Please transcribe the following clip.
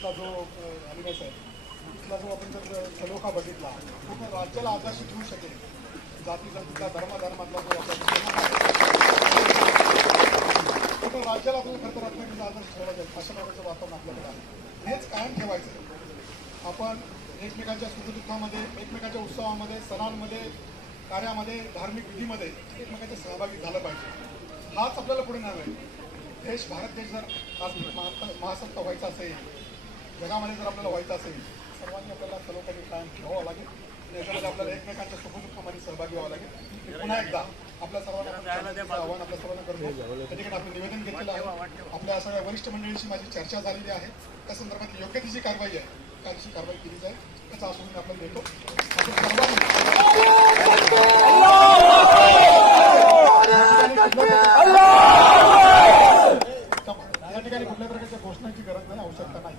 इथला जो अलिबाग आहे इथला जो आपण जर सलोखा बघितला पूर्ण राज्याला आदर्श ठेवू शकेल. जाती जातीचा धर्मातला जो पूर्ण राज्याला आपल्याला खरं तर रत्नागिरीचा आदर्श ठेवला जाईल अशा प्रकारचं वातावरण आपल्याकडे आहे. हेच कायम ठेवायचं. आपण एकमेकांच्या सुखदुःखामध्ये, एकमेकांच्या उत्सवामध्ये, सणांमध्ये, कार्यामध्ये, धार्मिक विधीमध्ये एकमेकांच्या सहभागी झालं पाहिजे. हाच आपल्याला पुढे न्यावा. भारत देश जर आज महासत्ता व्हायचा असेल, जगामध्ये जर आपल्याला व्हायचं असेल, सर्वांनी आपल्याला सलोख्याने कायम ठेवावं लागेल. याच्यामध्ये आपल्याला एकमेकांच्या सुखदुःखामध्ये सहभागी व्हावं लागेल. पुन्हा एकदा आपल्या सर्वांना आव्हान आपल्या सर्वांना करतो. त्या ठिकाणी आपण निवेदन घेतलेलं आहे. आपल्या सगळ्या वरिष्ठ मंडळींशी माझी चर्चा झालेली आहे. त्या संदर्भात योग्य ती जी कारवाई आहे कायदेशीर कारवाई केली जाईल त्याचा आश्वासन आपण देतो. या ठिकाणी कुठल्या प्रकारच्या घोषणाची गरज नाही, आवश्यकता नाही.